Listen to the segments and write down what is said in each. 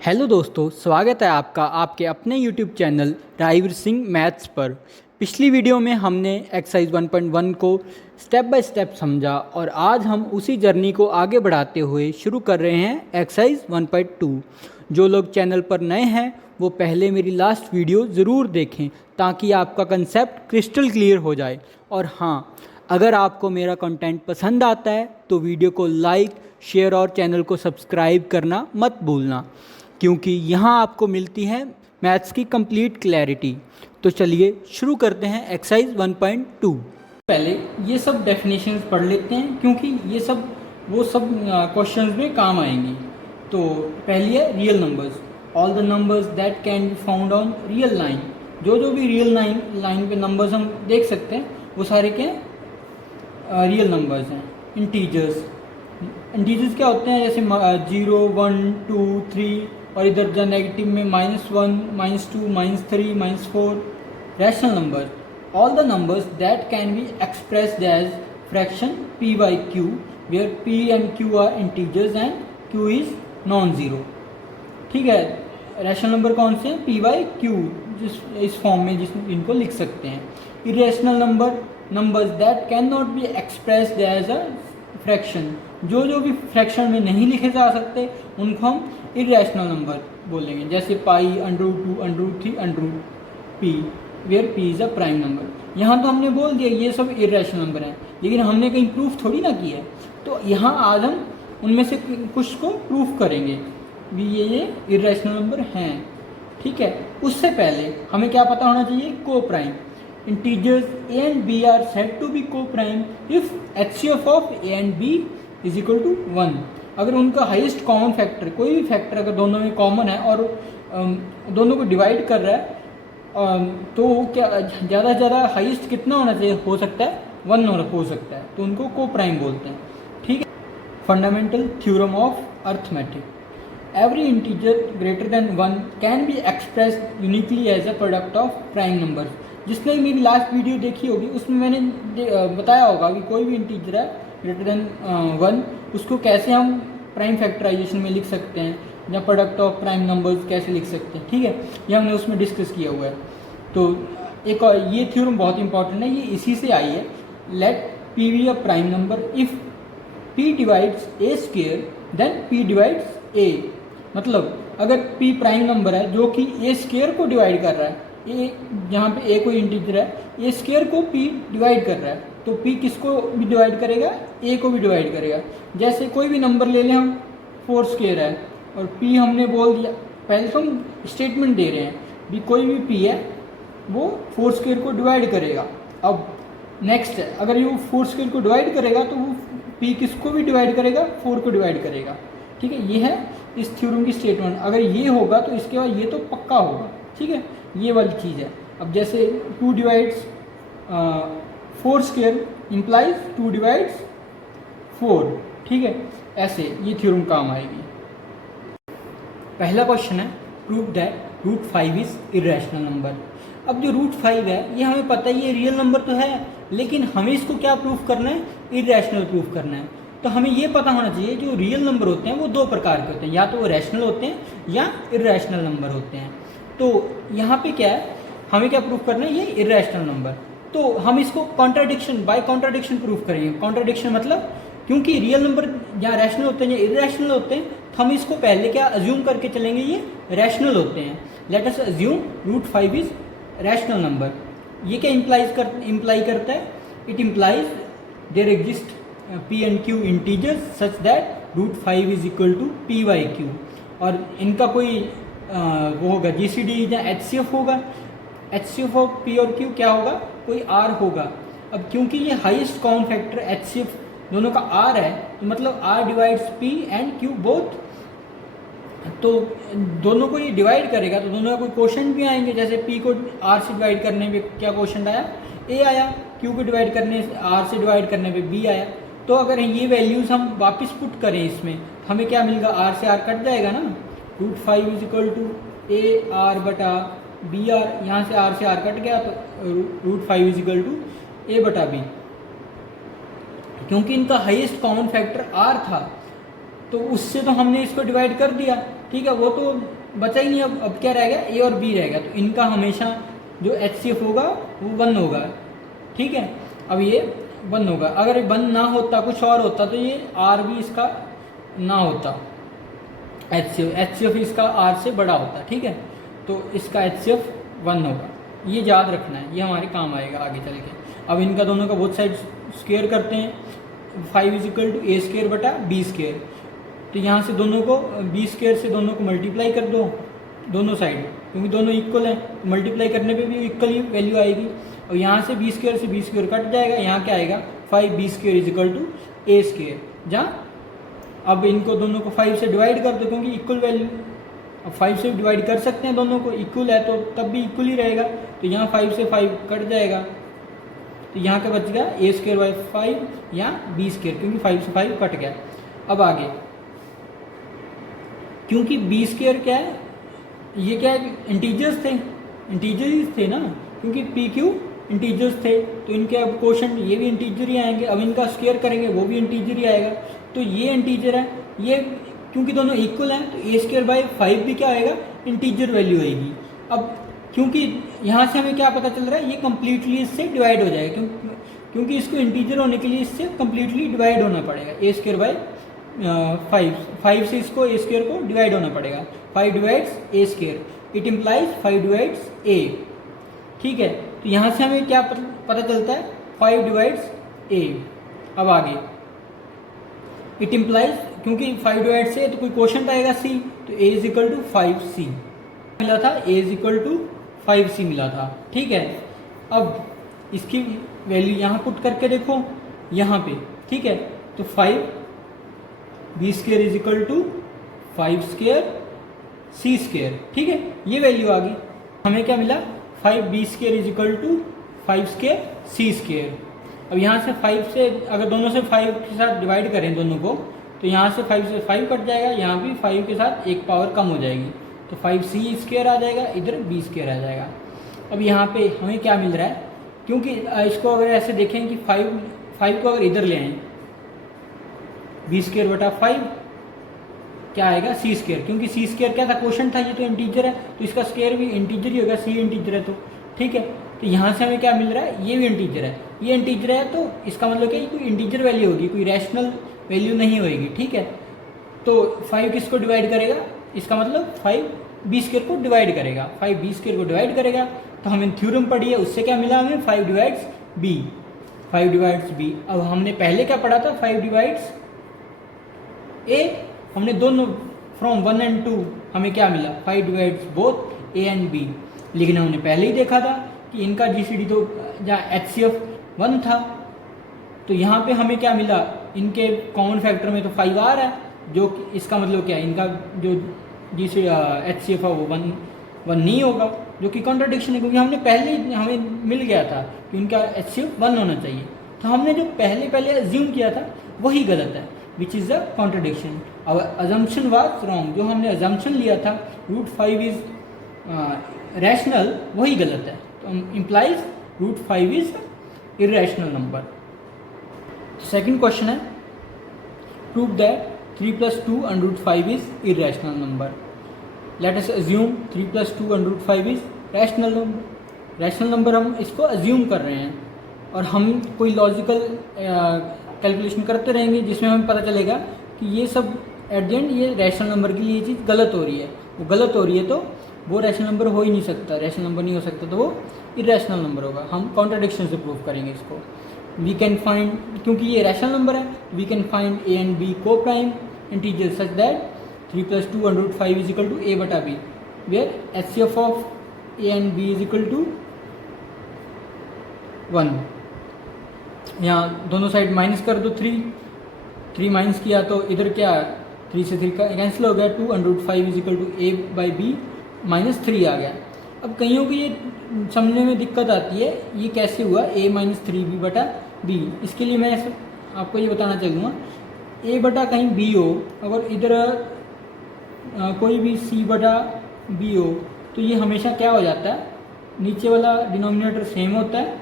Hello दोस्तों, स्वागत है आपका आपके अपने YouTube channel Raiveer Singh maths पर। पिछली वीडियो में हमने एक्सरसाइज 1.1 को स्टेप बाय स्टेप समझा और आज हम उसी जर्नी को आगे बढ़ाते हुए शुरू कर रहे हैं एक्सरसाइज 1.2। जो लोग चैनल पर नए हैं वो पहले मेरी लास्ट वीडियो ज़रूर देखें ताकि आपका कंसेप्ट क्रिस्टल क्लियर हो जाए। और हाँ, अगर आपको मेरा कंटेंट पसंद आता है तो वीडियो को लाइक, शेयर और चैनल को सब्सक्राइब करना मत भूलना, क्योंकि यहाँ आपको मिलती है मैथ्स की कंप्लीट क्लैरिटी। तो चलिए शुरू करते हैं एक्सरसाइज 1.2। पहले ये सब डेफिनेशंस पढ़ लेते हैं क्योंकि ये सब वो सब क्वेश्चंस में काम आएंगी। तो पहली है real numbers. All the numbers that can be found on real line. जो भी रियल लाइन पे नंबर्स हम देख सकते हैं वो सारे क्या रियल नंबर्स हैं। इंटीजर्स क्या होते हैं, जैसे 0, 1, 2, 3 और इधर जो नेगेटिव में -1, -2, -3, -4। Rational number all the numbers that can be expressed as fraction p by q where p and q are integers and q is non zero. ठीक है, रैशनल नंबर कौन से हैं? p by q, इस form में इनको लिख सकते हैं। Irrational numbers that can not be expressed as a fraction, जो भी फ्रैक्शन में नहीं लिखे जा सकते उनको हम इरेशनल नंबर बोलेंगे, जैसे pi, √2, √3, √p where p is a prime number. यहाँ तो हमने बोल दिया ये सब इरेशनल नंबर हैं, लेकिन हमने कहीं प्रूफ थोड़ी ना किया है। तो यहाँ आज हम उनमें से कुछ को प्रूफ करेंगे भी ये इरेशनल नंबर हैं। ठीक है, उससे पहले हमें क्या पता होना चाहिए? को prime. Integers a and b are said to be co-prime if HCF of a and b is equal to 1। अगर उनका हाईएस्ट कॉमन फैक्टर, कोई भी फैक्टर अगर दोनों में कॉमन है और दोनों को डिवाइड कर रहा है, तो क्या ज़्यादा से ज़्यादा हाईएस्ट कितना होना चाहिए? हो सकता है 1 हो सकता है, तो उनको को प्राइम बोलते हैं। ठीक है, fundamental theorem of arithmetic. Every integer greater than 1 can be expressed uniquely as a product of prime numbers. जिसने मेरी लास्ट वीडियो देखी होगी उसमें मैंने बताया होगा कि कोई भी इंटीजर है ग्रेटर देन 1, उसको कैसे हम प्राइम फैक्टराइजेशन में लिख सकते हैं या प्रोडक्ट ऑफ प्राइम नंबर्स कैसे लिख सकते हैं। ठीक है, ये हमने उसमें डिस्कस किया हुआ है। तो एक और ये थ्योरम बहुत इंपॉर्टेंट है, ये इसी से आई है। Let p be a prime number if p divides a square then p divides a। मतलब अगर p प्राइम नंबर है जो कि a स्क्वायर को डिवाइड कर रहा है, ए जहाँ पे a कोई इंटीजर है, ए स्क्वायर को p डिवाइड कर रहा है, तो p किसको भी डिवाइड करेगा? a को भी डिवाइड करेगा। जैसे कोई भी नंबर ले लें हम, 4 स्क्वायर है और p हमने बोल दिया, पहले तो हम स्टेटमेंट दे रहे हैं भी कोई भी p है वो 4 स्क्वायर को डिवाइड करेगा। अब नेक्स्ट है, अगर ये 4 स्क्वायर को डिवाइड करेगा तो वो p किसको भी डिवाइड करेगा? 4 को डिवाइड करेगा। ठीक है, ये है इस थ्योरम की स्टेटमेंट। अगर ये होगा तो इसके बाद ये तो पक्का होगा। ठीक है, ये वाली चीज़ है। अब जैसे 2 डिवाइड्स 4 स्क्वायर इम्प्लाइज 2 डिवाइड्स 4। ठीक है, ऐसे ये थ्योरम काम आएगी। पहला क्वेश्चन है, prove that √5 is irrational number. अब जो √5 है ये हमें पता है ये रियल नंबर तो है, लेकिन हमें इसको क्या प्रूफ करना है? इरेशनल प्रूफ करना है। तो हमें ये पता होना चाहिए जो रियल नंबर होते हैं वो 2 प्रकार के होते हैं, या तो वो रैशनल होते हैं या इरेशनल नंबर होते हैं। तो यहाँ पे क्या है, हमें क्या प्रूफ करना है? ये इरेशनल नंबर। तो हम इसको कॉन्ट्राडिक्शन बाय कॉन्ट्राडिक्शन प्रूफ करेंगे। कॉन्ट्राडिक्शन मतलब क्योंकि रियल नंबर या रैशनल होते हैं या इरेशनल होते हैं, तो हम इसको पहले क्या अज्यूम करके चलेंगे? ये रैशनल होते हैं। Let us assume √5 is rational number. ये क्या इम्प्लाई करता है? It implies there exist p and q integers such that √5 is equal to p by q। और इनका कोई वो होगा GCD या HCF होगा। HCF ऑफ P और Q क्या होगा? कोई R होगा। अब क्योंकि ये हाईएस्ट कॉमन फैक्टर HCF दोनों का R है, तो मतलब R divides P and Q both. तो दोनों को ये डिवाइड करेगा तो दोनों का कोई क्वेश्चन भी आएंगे। जैसे P को R से डिवाइड करने पे क्या क्वेश्चन आया? A आया। Q को डिवाइड करने R से डिवाइड करने पे B आया। तो अगर ये वैल्यूज़ हम वापस पुट करें इसमें, हमें क्या मिलेगा? R से R कट जाएगा ना। √5 इज इक्वल टू AR बटा BR। यहाँ से R कट गया तो √5 इज इक्वल टू A बटा B। क्योंकि इनका हाईएस्ट कॉमन फैक्टर R था तो उससे तो हमने इसको डिवाइड कर दिया। ठीक है, वो तो बचा ही नहीं। अब क्या रहेगा, ए और बी रहेगा, तो इनका हमेशा जो HCF होगा वो 1 होगा, ठीक है। अब ये 1 होगा, अगर ये 1 ना होता, कुछ और होता, तो ये R भी इसका ना होता, HCF इसका R से बड़ा होता, ठीक है। तो इसका HCF 1 होगा, ये याद रखना है, ये हमारे काम आएगा आगे चल के। अब इनका दोनों का बोथ साइड स्क्वायर करते हैं, 5 = a² बटा b²। तो यहाँ से दोनों को b² से दोनों को मल्टीप्लाई कर दो, दोनों साइड, क्योंकि दोनों इक्वल हैं, तो मल्टीप्लाई करने पे भी इक्वल ही वैल्यू आएगी। और यहाँ से b² से b² कट जाएगा, यहाँ क्या आएगा, 5b² = a²। जहाँ अब इनको दोनों को 5 से डिवाइड कर दो, क्योंकि इक्वल वैल्यू, अब 5 से डिवाइड कर सकते हैं, दोनों को इक्वल है तो तब भी इक्वल ही रहेगा। तो यहाँ 5 से 5 कट जाएगा, तो यहाँ का बच गया a² / 5 या b², क्योंकि 5 से 5 कट गया। अब आगे, क्योंकि b² क्या है, ये क्या है, इंटीजर्स थे ना, क्योंकि PQ इंटीजर्स थे, तो इनके अब क्वोशंट ये भी इंटीजर ही आएंगे। अब इनका स्क्वायर करेंगे, वो भी इंटीजर ही आएगा। तो ये इंटीजर है, ये क्योंकि दोनों इक्वल हैं, तो a² / 5 भी क्या आएगा, इंटीजर वैल्यू आएगी। अब क्योंकि यहाँ से हमें क्या पता चल रहा है, ये कम्प्लीटली इससे डिवाइड हो जाएगा, क्योंकि इसको इंटीजर होने के लिए इससे कम्प्लीटली डिवाइड होना पड़ेगा। a² / 5 से इसको a² को डिवाइड होना पड़ेगा। 5 divides a², it implies 5 divides a, ठीक है। तो यहाँ से हमें क्या पता चलता है, 5 divides a। अब आगे, इट इम्प्लाइज, क्योंकि 5 divides a तो कोई क्वोशंट आएगा c, तो a = 5c मिला था, a = 5c मिला था, ठीक है। अब इसकी वैल्यू यहाँ पुट करके देखो यहाँ पे, ठीक है। तो 5b² = 5² c², ठीक है, ये वैल्यू आ गई। हमें क्या मिला, 5b² = 5² c²। अब यहाँ से 5 से, अगर दोनों से 5 के साथ डिवाइड करें दोनों को, तो यहाँ से 5 से 5 कट जाएगा, यहाँ भी 5 के साथ एक पावर कम हो जाएगी, तो 5c² आ जाएगा, इधर b² आ जाएगा। अब यहाँ पे हमें क्या मिल रहा है, क्योंकि इसको अगर ऐसे देखें कि 5 को अगर इधर ले आएँ, b² बटा 5 क्या आएगा, c², क्योंकि c² क्या था, क्वोशंट था, ये तो इंटीजर है, तो इसका स्क्वायर भी इंटीजर ही होगा, c इंटीजर है तो, ठीक है। तो यहाँ से हमें क्या मिल रहा है, ये भी इंटीजर है, ये इंटीजर है, तो इसका मतलब क्या, कोई इंटीजर वैल्यू होगी, कोई रैशनल वैल्यू नहीं होगी, ठीक है। तो 5 किसको डिवाइड करेगा, इसका मतलब 5 b² को डिवाइड करेगा, 5 b² को डिवाइड करेगा। तो हमने थ्योरम पढ़ी है, उससे क्या मिला हमें, 5 divides b, 5 divides b। अब हमने पहले क्या पढ़ा था, 5 divides a, हमने दोनों फ्रॉम 1 and 2 हमें क्या मिला, 5 divides both a and b। लेकिन हमने पहले ही देखा था कि इनका GCD तो जहाँ HCF 1 था, तो यहाँ पे हमें क्या मिला, इनके कॉमन फैक्टर में तो 5 आ रहा है, जो इसका मतलब क्या है, इनका जो HCF है वो 1 नहीं होगा, जो कि कॉन्ट्रडिक्शन है, क्योंकि हमने पहले हमें मिल गया था कि इनका HCF 1 होना चाहिए। तो हमने जो पहले अज्यूम किया था वही गलत है, which is the contradiction. Our assumption was wrong, जो हमने अजम्पशन लिया था √5 इज रैशनल, वही गलत है। तो implies √5 is irrational number. Second question है, prove that 3 + 2 √ 5 is irrational number. Let us assume 3 + 2 √ 5 is rational number. Rational number हम इसको अज्यूम कर रहे हैं, और हम कोई लॉजिकल कैलकुलेशन करते रहेंगे, जिसमें हमें पता चलेगा कि ये सब एट द एंड ये रैशनल नंबर के लिए ये चीज़ गलत हो रही है। वो गलत हो रही है तो वो रैशनल नंबर हो ही नहीं सकता, रैशनल नंबर नहीं हो सकता, तो वो इरेशनल नंबर होगा। हम कॉन्ट्रडिक्शन से प्रूव करेंगे इसको। वी कैन फाइंड, क्योंकि ये रैशनल नंबर है, we can find a and b को prime integer such that 3 + 2 √ 5 is equal to a बटा b, where HCF of a and b is equal to 1। यहाँ दोनों साइड माइनस कर दो, 3 minus किया तो इधर क्या, 3 से 3 कैंसिल हो गया, 2 √ 5 इज इक्वल टू a/b -3 आ गया। अब कईयों को ये समझने में दिक्कत आती है, ये कैसे हुआ a - 3b बटा b। इसके लिए मैं आपको ये बताना चाहूँगा, a बटा कहीं b हो, अगर इधर कोई भी c बटा b हो, तो ये हमेशा क्या हो जाता है, नीचे वाला डिनोमिनेटर सेम होता है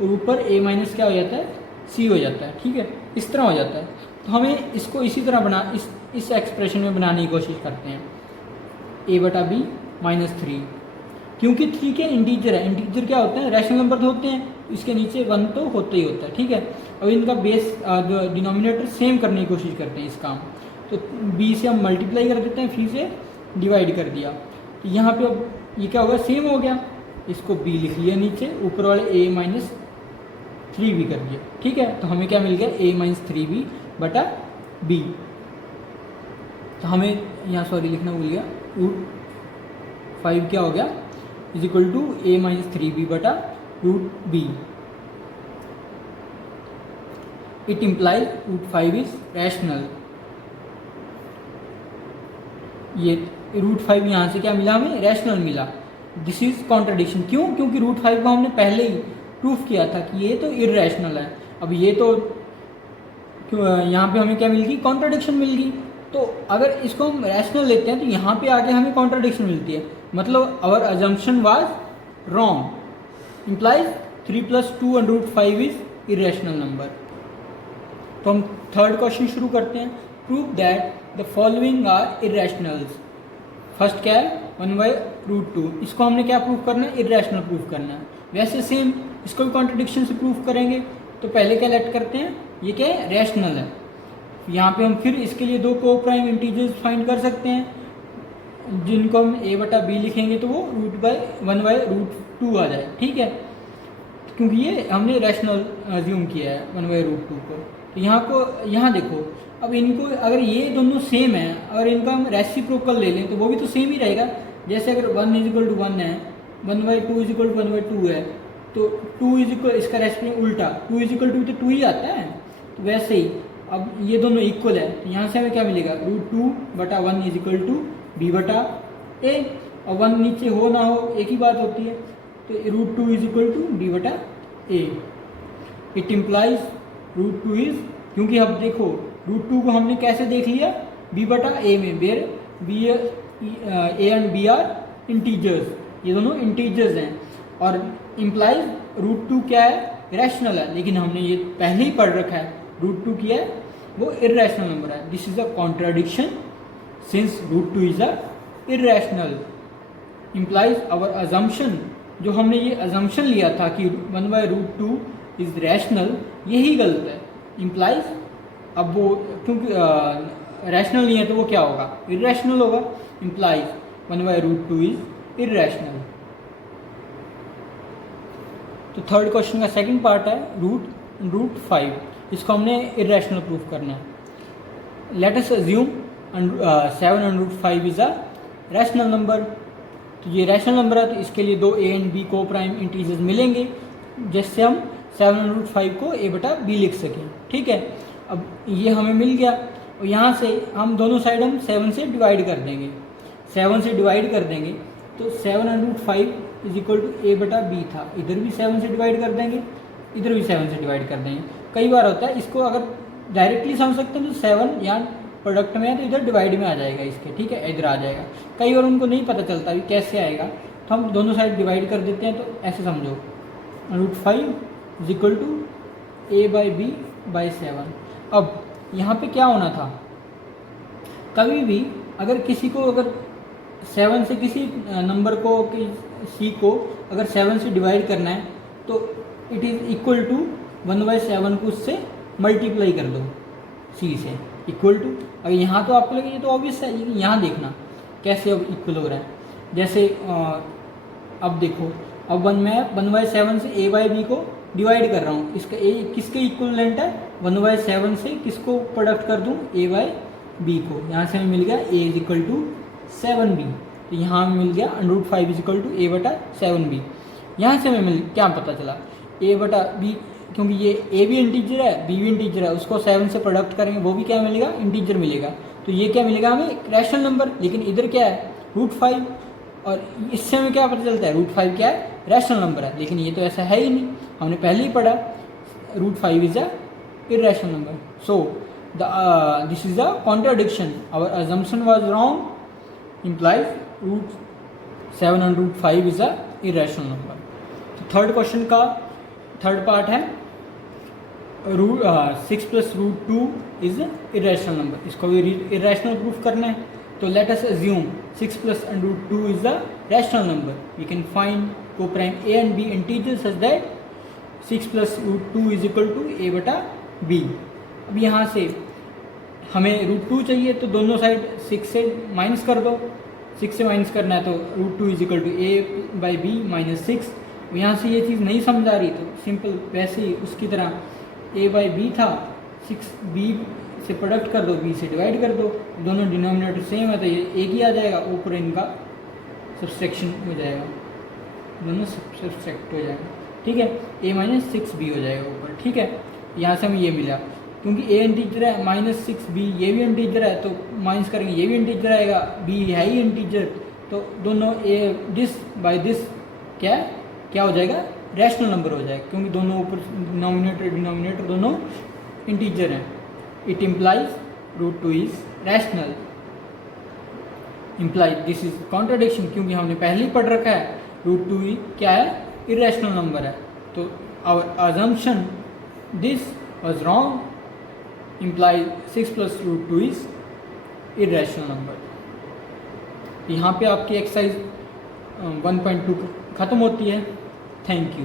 और ऊपर a- क्या हो जाता है, c हो जाता है, ठीक है, इस तरह हो जाता है। तो हमें इसको इसी तरह इस एक्सप्रेशन में बनाने की कोशिश करते हैं। a/b -3, क्योंकि 3 के इंटीजर है। इंटीजर क्या होते हैं, रैशनल नंबर तो होते हैं, इसके नीचे 1 तो होता ही होता है, ठीक है। अब इनका बेस डिनोमिनेटर सेम करने की कोशिश करते हैं इस काम, तो b से हम मल्टीप्लाई कर देते हैं, फिर से डिवाइड कर दिया, तो यहाँ पे अब ये क्या होगा, सेम हो गया, इसको b लिख लिया नीचे, ऊपर वाले a-3b कर दिया, ठीक है। तो हमें क्या मिल गया, a-3b/b। तो हमें यहाँ सॉरी लिखना भूल गया, √5 क्या हो गया is equal to a-3b/√b। It implies √5 is rational. ये √5 यहाँ से क्या मिला, हमें रैशनल मिला। दिस इज कॉन्ट्रडिक्शन, क्यों, क्योंकि √5 को हमने पहले ही प्रूफ किया था कि ये तो इर्रेशनल है। अब ये तो यहाँ पे हमें क्या मिल गई, कॉन्ट्रडिक्शन मिल गई। तो अगर इसको हम रैशनल लेते हैं तो यहाँ पे आके हमें कॉन्ट्रडिक्शन मिलती है, मतलब our assumption was wrong, implies 3 + 2 √5 is irrational number. तो हम थर्ड क्वेश्चन शुरू करते हैं। Prove that the following are irrationals. First क्या है, 1/√2। इसको हमने क्या प्रूव करना है, इरेशनल प्रूव करना है। वैसे सेम इसको भी कॉन्ट्रडिक्शन से प्रूव करेंगे। तो पहले क्या लेट करते हैं, ये क्या है, रैशनल है। यहाँ पे हम फिर इसके लिए दो को प्राइम इंटीजर्स फाइंड कर सकते हैं, जिनको हम a/b लिखेंगे तो वो √1/√2 आ जाए, ठीक है, क्योंकि ये हमने रैशनल अज्यूम किया है 1/√2 को। तो यहाँ देखो, अब इनको अगर ये दोनों सेम है, अगर इनका हम रेसिप्रोकल ले लें तो वो भी तो सेम ही रहेगा। जैसे अगर 1 = 1 है, 1/2 = 1/2 है, तो 2 इसका रेसिप्रोकल उल्टा 2 = 2 तो 2 ही आता है। तो वैसे ही अब ये दोनों इक्वल है, तो यहाँ से हमें क्या मिलेगा, √2/1 = b/a। और 1 नीचे हो ना हो एक ही बात होती है, तो √2 = b/a। इट इम्प्लाइज √2 इज, क्योंकि अब देखो √2 को हमने कैसे देख लिया, b/a में, where a and b are integers, ये दोनों इंटीजर्स हैं। और इम्प्लाइज √2 क्या है, रैशनल है, लेकिन हमने ये पहले ही पढ़ रखा है, √2 क्या है, वो इर्रेशनल नंबर है। This is a contradiction since √2 is a irrational. Implies our assumption, जो हमने ये अजम्पशन लिया था कि 1/√2 इज रैशनल, यही गलत है। इम्प्लाइज, अब वो क्योंकि रैशनल नहीं है तो वो क्या होगा, इर्रेशनल होगा। Implies 1/√2 is irrational. तो थर्ड क्वेश्चन का सेकंड पार्ट है √5। इसको हमने इर्रेशनल प्रूफ करना है। Late us assume 7 is a rational number. तो ये रैशनल नंबर है, तो इसके लिए दो a एंड b को प्राइम इंटीजर्स मिलेंगे, जिससे हम 7/5 को a/b लिख सकें, ठीक है। अब ये हमें मिल गया, और यहाँ से हम दोनों साइड हम 7 से डिवाइड कर देंगे, 7 से डिवाइड कर देंगे, तो 7/5 = a/b था। इधर भी 7 से डिवाइड कर देंगे, इधर भी 7 से डिवाइड कर देंगे। कई बार होता है, इसको अगर डायरेक्टली समझ सकते हैं तो 7 यहाँ प्रोडक्ट में है तो इधर डिवाइड में आ जाएगा इसके, ठीक है, इधर आ जाएगा। कई बार उनको नहीं पता चलता भी कैसे आएगा, तो हम दोनों साइड डिवाइड कर देते हैं। तो ऐसे समझो, √5 = a/b/7। अब यहाँ पे क्या होना था, कभी भी अगर किसी को, अगर 7 से किसी नंबर को, सी को अगर 7 से डिवाइड करना है, तो इट इज़ इक्वल टू 1/7 को उससे मल्टीप्लाई कर दो, सी से इक्वल टू। अगर यहाँ तो आपको लगे ये तो ऑब्वियस है, लेकिन यहाँ देखना कैसे अब इक्वल हो रहा है। जैसे अब देखो, अब 1/7 से a/b को डिवाइड कर रहा हूँ, इसका a किसके इक्वलेंट है, 1/7 से किसको प्रोडक्ट कर दूँ, a/b को। यहाँ से हमें मिल गया a = 7b, तो यहाँ हमें मिल गया √5 = a/7b। यहाँ से हमें क्या पता चला, a/b, क्योंकि ये a भी इंटीजर है, b भी इंटीजर है, उसको 7 से प्रोडक्ट करेंगे, वो भी क्या मिलेगा, इंटीजर मिलेगा। तो ये क्या मिलेगा हमें, रैशनल नंबर। लेकिन इधर क्या है, √5, और इससे हमें क्या पता चलता है, √5 क्या है, रैशनल नंबर है। लेकिन ये तो ऐसा है ही नहीं, हमने पहले ही पढ़ा, √5 is a irrational number. So this is a contradiction, our assumption was wrong, implies 7 and √5 is a irrational number. तो थर्ड क्वेश्चन का थर्ड पार्ट है 6 + √2 इज इरेशनल नंबर। इसको भी इरेशनल प्रूफ करना है। तो let us assume 6 plus under 2 is the rational number. We can find coprime a and b integer such that 6 plus root 2 is equal to a बटा b. अब यहाँ से हमें रूट 2 चाहिए तो दोनों साइड 6 से माइनस कर दो. 6 से माइनस करना है तो root 2 is equal to a by b minus 6. यहाँ से ये चीज़ नहीं समझ आ रही तो सिंपल वैसे ही उसकी तरह ए बाई बी था, 6 बी से प्रोडक्ट कर दो, बी से डिवाइड कर दो, दोनों डिनोमिनेटर सेम है तो ये एक ही आ जाएगा, ऊपर इनका सब्सट्रैक्शन हो जाएगा, दोनों सब्सट्रैक्ट हो जाएगा. ठीक है, ए माइनस 6 बी हो जाएगा ऊपर. ठीक है, यहाँ से हमें ये मिला क्योंकि ए इंटीजर है, माइनस 6 बी ये भी इंटीजर है तो माइनस करेंगे ये भी इंटीजर आएगा, बी है ही इंटीजर तो दोनों ए दिस बाय दिस क्या हो जाएगा, रैशनल नंबर हो जाएगा क्योंकि दोनों ऊपर डिनोमिनेटर दोनों इंटीजर हैं. It implies root 2 is rational. Implies this is contradiction क्योंकि हमने पहले ही पढ़ रखा है रूट 2 क्या है, इरेशनल नंबर है. तो our assumption this was wrong. Implies 6 plus root 2 is irrational number. यहाँ पे आपकी एक्सरसाइज 1.2 खत्म होती है. Thank you.